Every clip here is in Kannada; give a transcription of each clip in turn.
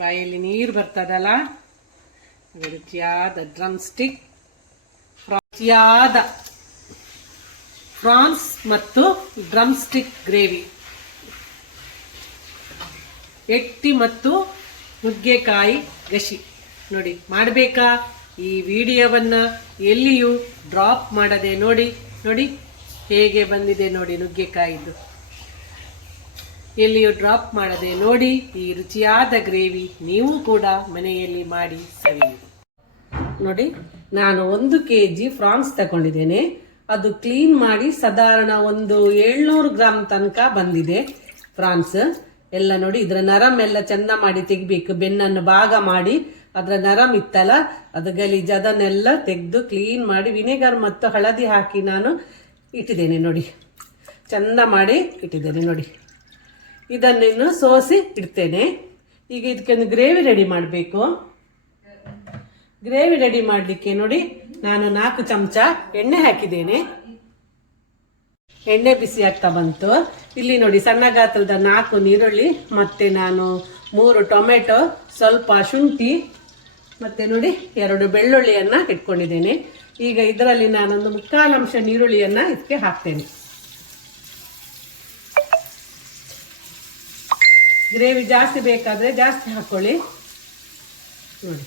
ಬಾಯಲ್ಲಿ ನೀರು ಬರ್ತದಲ್ಲ. ರುಚಿಯಾದ ಡ್ರಮ್ ಸ್ಟಿಕ್, ರುಚಿಯಾದ ಪ್ರಾನ್ಸ್ ಮತ್ತು ಡ್ರಮ್ ಸ್ಟಿಕ್ ಗ್ರೇವಿ, ಎಟ್ಟಿ ಮತ್ತು ನುಗ್ಗೆಕಾಯಿ ಗಸಿ. ನೋಡಿ, ಮಾಡಬೇಕಾ? ಈ ವಿಡಿಯೋವನ್ನು ಎಲ್ಲಿಯೂ ಡ್ರಾಪ್ ಮಾಡದೆ ನೋಡಿ. ನೋಡಿ ಹೇಗೆ ಬಂದಿದೆ ನೋಡಿ, ನುಗ್ಗೆಕಾಯಿದು ಎಲ್ಲಿಯೂ ಡ್ರಾಪ್ ಮಾಡದೆ ನೋಡಿ. ಈ ರುಚಿಯಾದ ಗ್ರೇವಿ ನೀವು ಕೂಡ ಮನೆಯಲ್ಲಿ ಮಾಡಿ ಸವಿಯಿರಿ. ನೋಡಿ, ನಾನು 1 kg ಪ್ರಾನ್ಸ್ ತಗೊಂಡಿದ್ದೇನೆ. ಅದು ಕ್ಲೀನ್ ಮಾಡಿ ಸಾಧಾರಣ ಒಂದು 700 ಗ್ರಾಮ್ ತನಕ ಬಂದಿದೆ ಪ್ರಾನ್ಸ್ ಎಲ್ಲ. ನೋಡಿ, ಇದರ ನರಮ್ ಎಲ್ಲ ಚೆಂದ ಮಾಡಿ ತೆಗಿಬೇಕು. ಬೆನ್ನನ್ನು ಭಾಗ ಮಾಡಿ ಅದರ ನರಮ್ ಇತ್ತಲ್ಲ, ಅದು ಗಲೀಜು, ಅದನ್ನೆಲ್ಲ ತೆಗೆದು ಕ್ಲೀನ್ ಮಾಡಿ ವಿನೆಗರ್ ಮತ್ತು ಹಳದಿ ಹಾಕಿ ನಾನು ಇಟ್ಟಿದ್ದೇನೆ. ನೋಡಿ, ಚೆಂದ ಮಾಡಿ ಇಟ್ಟಿದ್ದೇನೆ. ನೋಡಿ, ಇದನ್ನು ಇನ್ನು ಸೋಸಿ ಇಡ್ತೇನೆ. ಈಗ ಇದಕ್ಕೊಂದು ಗ್ರೇವಿ ರೆಡಿ ಮಾಡಬೇಕು. ಗ್ರೇವಿ ರೆಡಿ ಮಾಡಲಿಕ್ಕೆ ನೋಡಿ, ನಾನು 4 ಚಮಚ ಎಣ್ಣೆ ಹಾಕಿದ್ದೇನೆ. ಎಣ್ಣೆ ಬಿಸಿ ಆಗ್ತಾ ಬಂತು. ಇಲ್ಲಿ ನೋಡಿ, ಸಣ್ಣ ಗಾತ್ರದ 4 ಈರುಳ್ಳಿ, ಮತ್ತೆ ನಾನು 3 ಟೊಮೆಟೊ, ಸ್ವಲ್ಪ ಶುಂಠಿ, ಮತ್ತೆ ನೋಡಿ 2 ಬೆಳ್ಳುಳ್ಳಿಯನ್ನ ಇಟ್ಕೊಂಡಿದ್ದೇನೆ. ಈಗ ಇದರಲ್ಲಿ ನಾನೊಂದು 3/4 ಅಂಶ ನೀರುಳ್ಳಿಯನ್ನ ಇದಕ್ಕೆ ಹಾಕ್ತೇನೆ. ಗ್ರೇವಿ ಜಾಸ್ತಿ ಬೇಕಾದ್ರೆ ಜಾಸ್ತಿ ಹಾಕೊಳ್ಳಿ. ನೋಡಿ,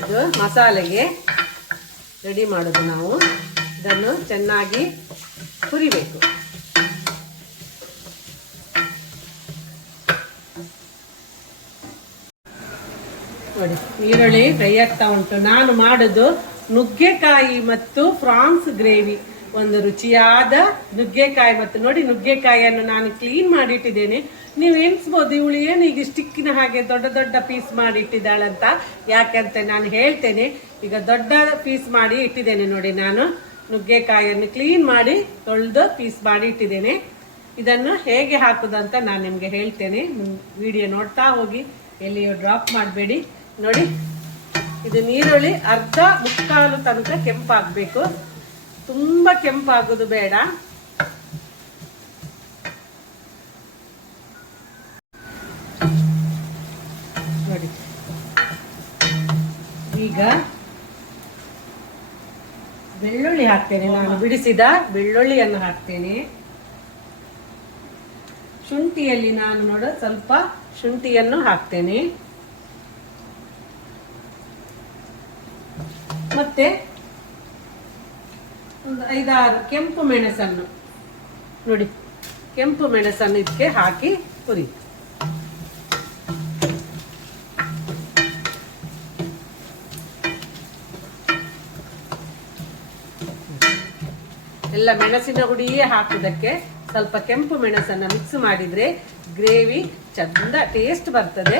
ಇದು ಮಸಾಲೆಗೆ ರೆಡಿ ಮಾಡೋದು. ನಾವು ಇದನ್ನು ಚೆನ್ನಾಗಿ ಹುರಿಬೇಕು. ನೋಡಿ, ಈರುಳ್ಳಿ ಫ್ರೈ ಆಗ್ತಾ ಉಂಟು. ನಾನು ಮಾಡೋದು ನುಗ್ಗೆಕಾಯಿ ಮತ್ತು ಪ್ರಾನ್ಸ್ ಗ್ರೇವಿ. ಒಂದು ರುಚಿಯಾದ ನುಗ್ಗೆಕಾಯಿ ಮತ್ತು ನೋಡಿ, ನುಗ್ಗೆಕಾಯಿಯನ್ನು ನಾನು ಕ್ಲೀನ್ ಮಾಡಿ ಇಟ್ಟಿದ್ದೇನೆ. ನೀವು ಎಣಿಸ್ಬೋದು, ಇವಳು ಏನು ಈಗ ಸ್ಟಿಕ್ಕಿನ ಹಾಗೆ ದೊಡ್ಡ ದೊಡ್ಡ ಪೀಸ್ ಮಾಡಿ ಇಟ್ಟಿದ್ದಾಳಂತ. ಯಾಕೆಂತ ನಾನು ಹೇಳ್ತೇನೆ. ಈಗ ದೊಡ್ಡ ಪೀಸ್ ಮಾಡಿ ಇಟ್ಟಿದ್ದೇನೆ. ನೋಡಿ, ನಾನು ನುಗ್ಗೆಕಾಯಿಯನ್ನು ಕ್ಲೀನ್ ಮಾಡಿ ತೊಳೆದು ಪೀಸ್ ಮಾಡಿ ಇಟ್ಟಿದ್ದೇನೆ. ಇದನ್ನು ಹೇಗೆ ಹಾಕುದಂತ ನಾನು ನಿಮಗೆ ಹೇಳ್ತೇನೆ. ವಿಡಿಯೋ ನೋಡ್ತಾ ಹೋಗಿ, ಎಲ್ಲಿಯೂ ಡ್ರಾಪ್ ಮಾಡಬೇಡಿ. ನೋಡಿ, ಇದು ನೀರುಳ್ಳಿ ಅರ್ಧ ಮುಕ್ಕಾಲು ತನಕ ಕೆಂಪಾಗಬೇಕು. ತುಂಬಾ ಕೆಂಪಾಗೋದು ಬೇಡ. ನೋಡಿ, ಈಗ ಬೆಳ್ಳುಳ್ಳಿ ಹಾಕ್ತೇನೆ. ನಾನು ಬಿಡಿಸಿದ ಬೆಳ್ಳುಳ್ಳಿಯನ್ನು ಹಾಕ್ತೇನೆ. ಶುಂಠಿಯಲ್ಲಿ ನಾನು ನೋಡು ಸ್ವಲ್ಪ ಶುಂಠಿಯನ್ನು ಹಾಕ್ತೇನೆ. ಮತ್ತೆ ಒಂದು 5-6 ಕೆಂಪು ಮೆಣಸನ್ನು, ನೋಡಿ, ಕೆಂಪು ಮೆಣಸನ್ನು ಇದಕ್ಕೆ ಹಾಕಿ ಹುರಿ. ಎಲ್ಲ ಮೆಣಸಿನ ಹುಡಿಯೇ ಹಾಕುವುದಕ್ಕೆ ಸ್ವಲ್ಪ ಕೆಂಪು ಮೆಣಸನ್ನು ಮಿಕ್ಸ್ ಮಾಡಿದ್ರೆ ಗ್ರೇವಿ ಚಂದ ಟೇಸ್ಟ್ ಬರ್ತದೆ.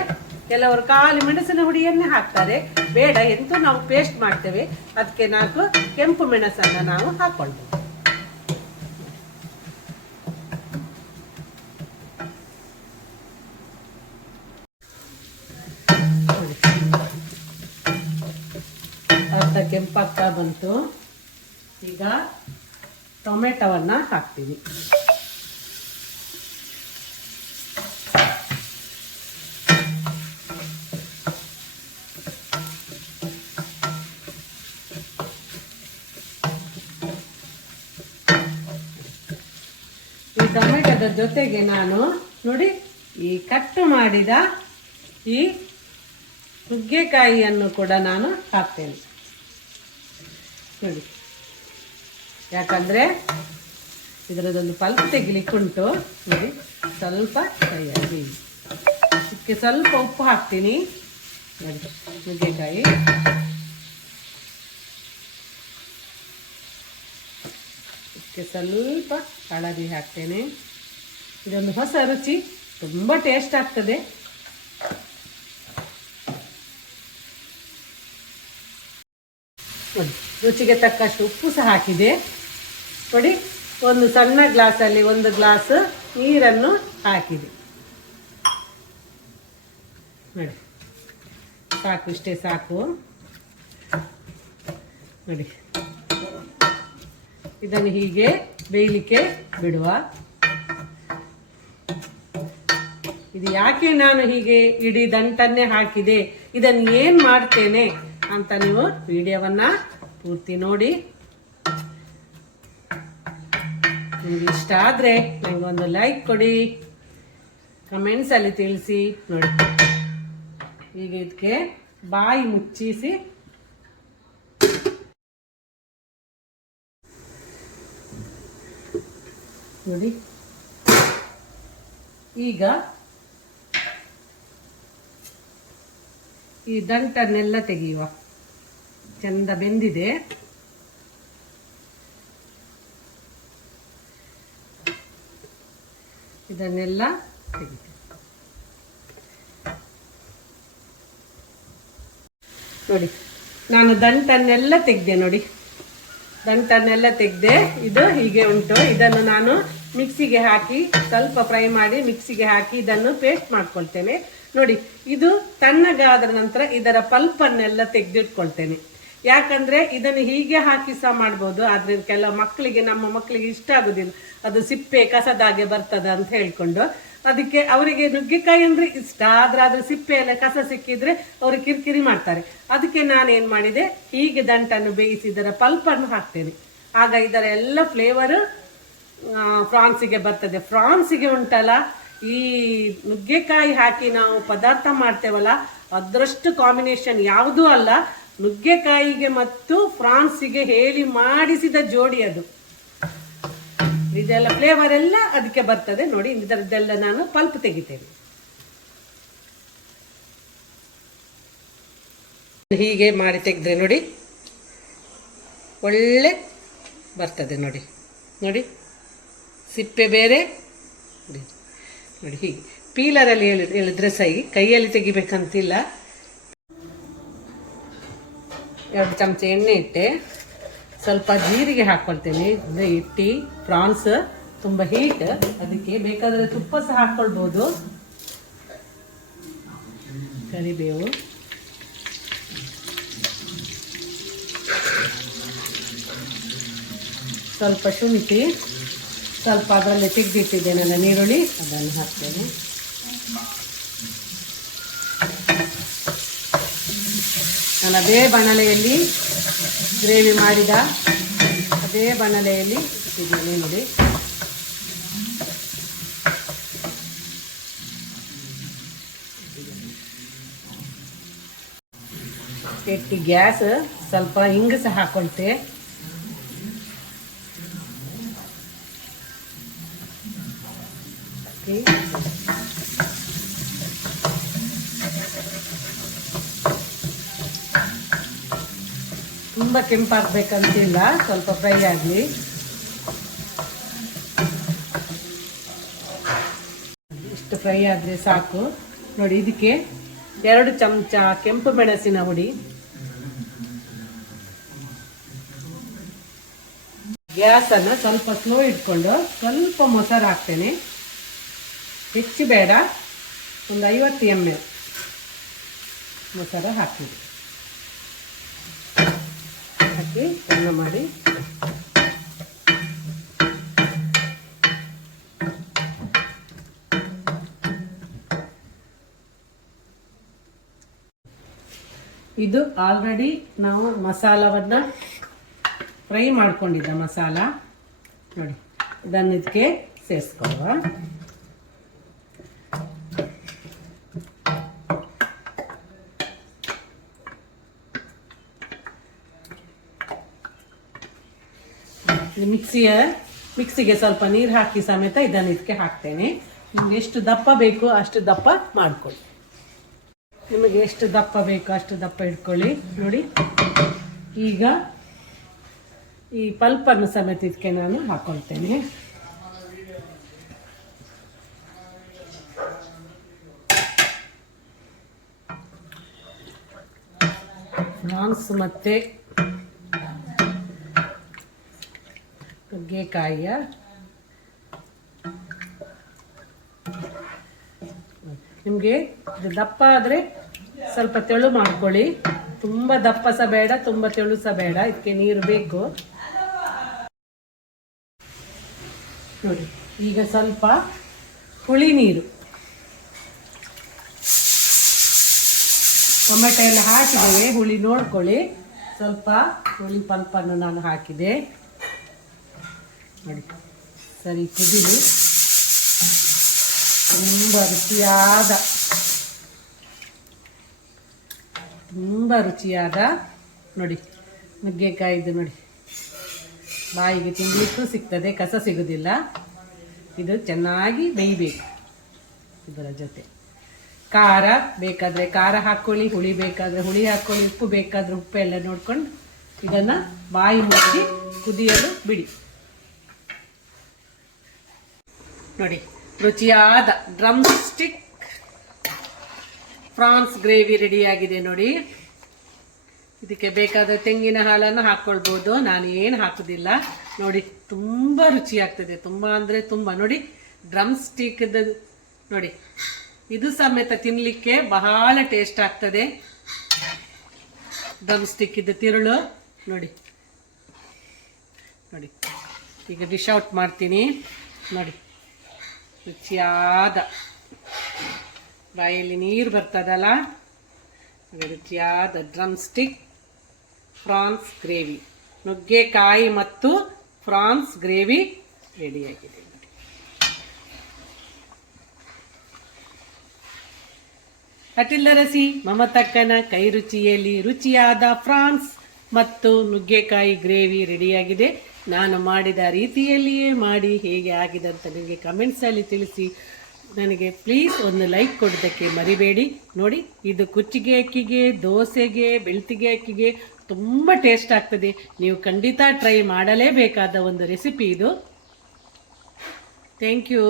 ಕೆಲವರು ಖಾಲಿ ಮೆಣಸಿನ ಹುಡಿಯನ್ನೇ ಹಾಕ್ತಾರೆ. ಬೇಡ, ಎಂತೂ ನಾವು ಪೇಸ್ಟ್ ಮಾಡ್ತೇವೆ, ಅದಕ್ಕೆ 4 ಕೆಂಪು ಮೆಣಸನ್ನು ನಾವು ಹಾಕೊಳ್ತೇವೆ. ಅರ್ಧ ಕೆಂಪಾಗ್ತಾ ಬಂತು. ಈಗ ಟೊಮೆಟೊವನ್ನ ಹಾಕ್ತೀನಿ. ಈ ಟೊಮೆಟೊದ ಜೊತೆಗೆ ನಾನು ನೋಡಿ, ಈ ಕಟ್ ಮಾಡಿದ ಈ ನುಗ್ಗೆಕಾಯಿಯನ್ನು ಕೂಡ ನಾನು ಹಾಕ್ತೇನೆ. ನೋಡಿ, ಯಾಕಂದ್ರೆ ಇದರದೊಂದು ಪಲ್ಪ್ ತೆಗಿಲಿಕ್ಕುಂಟು. ನೋಡಿ, ಸ್ವಲ್ಪ ಫ್ರೈ ಆಗಿ ಇದಕ್ಕೆ ಸ್ವಲ್ಪ ಉಪ್ಪು ಹಾಕ್ತೀನಿ. ನೋಡಿ, ನುಗ್ಗೆಕಾಯಿ ಇದಕ್ಕೆ ಸ್ವಲ್ಪ ಹಳದಿ ಹಾಕ್ತೇನೆ. ಇದೊಂದು ಹೊಸ ರುಚಿ, ತುಂಬ ಟೇಸ್ಟ್ ಆಗ್ತದೆ. ನೋಡಿ, ರುಚಿಗೆ ತಕ್ಕಷ್ಟು ಉಪ್ಪು ಸಹ ಹಾಕಿದೆ. ನೋಡಿ, ಒಂದು ಸಣ್ಣ ಗ್ಲಾಸಲ್ಲಿ 1 ಗ್ಲಾಸ್ ನೀರನ್ನು ಹಾಕಿದೆ. ನೋಡಿ, ಸಾಕು, ಇಷ್ಟೇ ಸಾಕು. ನೋಡಿ, ಇದನ್ನು ಹೀಗೆ ಬೇಯಲಿಕ್ಕೆ ಬಿಡುವ. ಇದು ಯಾಕೆ ನಾನು ಹೀಗೆ ಇಡೀ ದಂಟನ್ನೇ ಹಾಕಿದೆ, ಇದನ್ನು ಏನು ಮಾಡ್ತೇನೆ ಅಂತ ನೀವು ವಿಡಿಯೋವನ್ನ ಪೂರ್ತಿ ನೋಡಿ. ನಿಮ್ಗೆ ಇಷ್ಟ ಆದರೆ ನನಗೊಂದು ಲೈಕ್ ಕೊಡಿ, ಕಮೆಂಟ್ಸಲ್ಲಿ ತಿಳಿಸಿ. ನೋಡಿ ಈಗ ಇದಕ್ಕೆ ಬಾಯಿ ಮುಚ್ಚಿಸಿ ನೋಡಿ. ಈಗ ಈ ದಂಟನ್ನೆಲ್ಲ ತೆಗೆಯುವ. ಚಂದ ಬೆಂದಿದೆ. ಇದನ್ನೆಲ್ಲ ತೆಗಿತೇವೆ. ನೋಡಿ ನಾನು ದಂಟನ್ನೆಲ್ಲ ತೆಗೆದೆ. ನೋಡಿ ದಂಟನ್ನೆಲ್ಲ ತೆಗೆದೆ. ಇದು ಹೀಗೆ ಉಂಟು. ಇದನ್ನು ನಾನು ಮಿಕ್ಸಿಗೆ ಹಾಕಿ ಸ್ವಲ್ಪ ಫ್ರೈ ಮಾಡಿ ಮಿಕ್ಸಿಗೆ ಹಾಕಿ ಇದನ್ನು ಪೇಸ್ಟ್ ಮಾಡ್ಕೊಳ್ತೇನೆ. ನೋಡಿ ಇದು ತಣ್ಣಗಾದ ನಂತರ ಇದರ ಪಲ್ಪನ್ನೆಲ್ಲ ತೆಗೆದಿಟ್ಕೊಳ್ತೇನೆ. ಯಾಕಂದ್ರೆ ಇದನ್ನು ಹೀಗೆ ಹಾಕಿ ಸಹ ಮಾಡ್ಬೋದು. ಆದ್ರೆ ಕೆಲವು ಮಕ್ಕಳಿಗೆ, ನಮ್ಮ ಮಕ್ಕಳಿಗೆ ಇಷ್ಟ ಆಗುದಿಲ್ಲ, ಅದು ಸಿಪ್ಪೆ ಕಸದಾಗೆ ಬರ್ತದೆ ಅಂತ ಹೇಳ್ಕೊಂಡು, ಅದಕ್ಕೆ ಅವರಿಗೆ ನುಗ್ಗೆಕಾಯಿ ಅಂದ್ರೆ ಇಷ್ಟ. ಆದ್ರೆ ಅದ್ರ ಸಿಪ್ಪೆ ಎಲ್ಲ ಕಸ ಸಿಕ್ಕಿದ್ರೆ ಅವರು ಕಿರಿಕಿರಿ ಮಾಡ್ತಾರೆ. ಅದಕ್ಕೆ ನಾನು ಏನ್ ಮಾಡಿದೆ, ಹೀಗೆ ದಂಟನ್ನು ಬೇಯಿಸಿ ಇದರ ಪಲ್ಪನ್ನು ಹಾಕ್ತೇನೆ. ಆಗ ಇದರ ಎಲ್ಲ ಫ್ಲೇವರ್ ಫ್ರಾನ್ಸಿಗೆ ಬರ್ತದೆ. ಫ್ರಾನ್ಸಿಗೆ ಉಂಟಲ್ಲ, ಈ ನುಗ್ಗೆಕಾಯಿ ಹಾಕಿ ನಾವು ಪದಾರ್ಥ ಮಾಡ್ತೇವಲ್ಲ, ಅದರಷ್ಟು ಕಾಂಬಿನೇಷನ್ ಯಾವುದೂ ಅಲ್ಲ. ನುಗ್ಗೆಕಾಯಿಗೆ ಮತ್ತು ಫ್ರಾನ್ಸಿಗೆ ಹೇಳಿ ಮಾಡಿಸಿದ ಜೋಡಿ ಅದು. ಇದೆಲ್ಲ ಫ್ಲೇವರ್ ಎಲ್ಲ ಅದಕ್ಕೆ ಬರ್ತದೆ. ನೋಡಿ ಇದರದ್ದೆಲ್ಲ ನಾನು ಪಲ್ಪ್ ತೆಗಿತೇನೆ. ಹೀಗೆ ಮಾಡಿ ತೆಗೆದ್ರೆ ನೋಡಿ ಒಳ್ಳೆ ಬರ್ತದೆ. ನೋಡಿ ನೋಡಿ ಸಿಪ್ಪೆ ಬೇರೆ. ನೋಡಿ ಹೀಗೆ ಪೀಲರಲ್ಲಿ ಎಳೆದ್ರೆ ಸಹಿ, ಕೈಯಲ್ಲಿ ತೆಗಿಬೇಕಂತಿಲ್ಲ. 2 ಚಮಚ ಎಣ್ಣೆ ಇಟ್ಟೆ, ಸ್ವಲ್ಪ ಜೀರಿಗೆ ಹಾಕ್ಕೊಳ್ತೇನೆ. ಅಂದರೆ ಇಟ್ಟಿ ಪ್ರಾನ್ಸ್ ತುಂಬ ಹೀಟ್, ಅದಕ್ಕೆ ಬೇಕಾದರೆ ತುಪ್ಪ ಸಹ ಹಾಕ್ಕೊಳ್ಬೋದು. ಕರಿಬೇವು, ಸ್ವಲ್ಪ ಶುಂಠಿ, ಸ್ವಲ್ಪ ಅದರಲ್ಲಿ ತೆಗೆದಿಟ್ಟಿದ್ದೆ ನನ್ನ ನೀರುಳ್ಳಿ, ಅದನ್ನು ಹಾಕ್ತೇನೆ. ನಾನು ಅದೇ ಬಾಣಲೆಯಲ್ಲಿ ಗ್ರೇವಿ ಮಾಡಿದ ಅದೇ ಬಾಣಲೆಯಲ್ಲಿ ಇಟ್ಟಿದ್ದೀನಿ ನೋಡಿ. ಕೆಟ್ಟಿ ಗ್ಯಾಸ್, ಸ್ವಲ್ಪ ಹಿಂಗು ಸಹ ಹಾಕೊಳ್ತೆ. ತುಂಬ ಕೆಂಪಾಗಬೇಕಂತಿಲ್ಲ, ಸ್ವಲ್ಪ ಫ್ರೈ ಆಗಲಿ. ಇಷ್ಟು ಫ್ರೈ ಆದರೆ ಸಾಕು. ನೋಡಿ ಇದಕ್ಕೆ 2 ಚಮಚ ಕೆಂಪು ಮೆಣಸಿನ ಹುಡಿ, ಗ್ಯಾಸನ್ನು ಸ್ವಲ್ಪ ಸ್ಲೋ ಇಟ್ಕೊಂಡು ಸ್ವಲ್ಪ ಮೊಸರು ಹಾಕ್ತೇನೆ. ಹೆಚ್ಚು ಬೇಡ, ಒಂದು 50 ml ಮೊಸರು ಹಾಕಿದೆ. ಹಾಕಿ ಅನ್ನ ಮಾಡಿ ಇದು ಆಲ್ರೆಡಿ ನಾವು ಮಸಾಲವನ್ನು ಫ್ರೈ ಮಾಡ್ಕೊಂಡಿದ್ದ ಮಸಾಲ. ನೋಡಿ ಇದನ್ನು ಇದಕ್ಕೆ ಸೇರಿಸ್ಕೊಳ್ಳುವ. ಮಿಕ್ಸಿಗೆ ಸ್ವಲ್ಪ ನೀರು ಹಾಕಿ ಸಮೇತ ಇದನ್ನು ಇದಕ್ಕೆ ಹಾಕ್ತೇನೆ. ನಿಮ್ಗೆ ಎಷ್ಟು ದಪ್ಪ ಬೇಕು ಅಷ್ಟು ದಪ್ಪ ಮಾಡ್ಕೊಳ್ಳಿ. ನಿಮಗೆ ಎಷ್ಟು ದಪ್ಪ ಬೇಕು ಅಷ್ಟು ದಪ್ಪ ಇಟ್ಕೊಳ್ಳಿ. ನೋಡಿ ಈಗ ಈ ಪಲ್ಪನ್ನು ಸಮೇತ ಇದಕ್ಕೆ ನಾನು ಹಾಕೊಳ್ತೇನೆ. ಪ್ರಾನ್ಸ್ ಮತ್ತೆ ನುಗ್ಗೆಕಾಯಿಯ ನಿಮಗೆ ದಪ್ಪ ಆದರೆ ಸ್ವಲ್ಪ ತೆಳು ಮಾಡ್ಕೊಳ್ಳಿ. ತುಂಬ ದಪ್ಪ ಸಹ ಬೇಡ, ತುಂಬ ತೆಳು ಸಹ ಬೇಡ. ಇದಕ್ಕೆ ನೀರು ಬೇಕು. ನೋಡಿ ಈಗ ಸ್ವಲ್ಪ ಹುಳಿ ನೀರು ಟೊಮೆಟೊ ಎಲ್ಲ ಹಾಕಿದ್ದೇವೆ, ಹುಳಿ ನೋಡ್ಕೊಳ್ಳಿ. ಸ್ವಲ್ಪ ಹುಳಿ ಪಲ್ಪನ್ನು ನಾನು ಹಾಕಿದೆ ನೋಡಿ. ಸರಿ ಕುದಿಲಿ. ತುಂಬ ರುಚಿಯಾದ ನೋಡಿ ನುಗ್ಗೆಕಾಯಿದು ನೋಡಿ, ಬಾಯಿಗೆ ತಿನ್ನಲಿಕ್ಕೂ ಸಿಗ್ತದೆ, ಕಸ ಸಿಗೋದಿಲ್ಲ. ಇದು ಚೆನ್ನಾಗಿ ಬೇಯಬೇಕು. ಇದರ ಜೊತೆ ಖಾರ ಬೇಕಾದರೆ ಖಾರ ಹಾಕ್ಕೊಳ್ಳಿ, ಹುಳಿ ಬೇಕಾದರೆ ಹುಳಿ ಹಾಕ್ಕೊಳ್ಳಿ, ಉಪ್ಪು ಬೇಕಾದರೆ ಉಪ್ಪು ಎಲ್ಲ ನೋಡ್ಕೊಂಡು ಇದನ್ನು ಬಾಯಿ ಮುಚ್ಚಿ ಕುದಿಯಲು ಬಿಡಿ. ನೋಡಿ ರುಚಿಯಾದ ಡ್ರಮ್ ಸ್ಟಿಕ್ ಫ್ರಾನ್ಸ್ ಗ್ರೇವಿ ರೆಡಿಯಾಗಿದೆ ನೋಡಿ. ಇದಕ್ಕೆ ಬೇಕಾದ ತೆಂಗಿನ ಹಾಲನ್ನು ಹಾಕ್ಕೊಳ್ಬೋದು, ನಾನು ಏನು ಹಾಕೋದಿಲ್ಲ ನೋಡಿ. ತುಂಬ ರುಚಿ ಆಗ್ತದೆ, ತುಂಬ ಅಂದರೆ ತುಂಬ. ನೋಡಿ ಡ್ರಮ್ ಸ್ಟಿಕ್ ನೋಡಿ, ಇದು ಸಮೇತ ತಿನ್ನಲಿಕ್ಕೆ ಬಹಳ ಟೇಸ್ಟ್ ಆಗ್ತದೆ. ಡ್ರಮ್ ಸ್ಟಿಕ್ ಇದು ತಿರುಳು ನೋಡಿ. ನೋಡಿ ಈಗ ಡಿಶ್ ಔಟ್ ಮಾಡ್ತೀನಿ ನೋಡಿ. ರುಚಿಯಾದ, ಬಾಯಲ್ಲಿ ನೀರು ಬರ್ತದಲ್ಲ, ರುಚಿಯಾದ ಡ್ರಮ್ ಸ್ಟಿಕ್ ಫ್ರಾನ್ಸ್ ಗ್ರೇವಿ, ನುಗ್ಗೆಕಾಯಿ ಮತ್ತು ಫ್ರಾನ್ಸ್ ಗ್ರೇವಿ ರೆಡಿಯಾಗಿದೆ. ಅಟಿಲ್ಲರಸಿ ಮಮತಕ್ಕನ ಕೈ ರುಚಿಯಲ್ಲಿ ರುಚಿಯಾದ ಫ್ರಾನ್ಸ್ ಮತ್ತು ನುಗ್ಗೆಕಾಯಿ ಗ್ರೇವಿ ರೆಡಿಯಾಗಿದೆ. ನಾನು ಮಾಡಿದ ರೀತಿಯಲ್ಲಿಯೇ ಮಾಡಿ ಹೇಗೆ ಆಗಿದೆ ಅಂತ ನನಗೆ ಕಮೆಂಟ್ಸಲ್ಲಿ ತಿಳಿಸಿ. ನನಗೆ ಪ್ಲೀಸ್ ಒಂದು ಲೈಕ್ ಕೊಡೋದಕ್ಕೆ ಮರಿಬೇಡಿ. ನೋಡಿ ಇದು ಕುಚ್ಚಿಗೆ ಅಕ್ಕಿಗೆ, ದೋಸೆಗೆ, ಬೆಳ್ತಿಗೆ ಅಕ್ಕಿಗೆ ತುಂಬ ಟೇಸ್ಟ್ ಆಗ್ತದೆ. ನೀವು ಖಂಡಿತ ಟ್ರೈ ಮಾಡಲೇಬೇಕಾದ ಒಂದು ರೆಸಿಪಿ ಇದು. Thank you.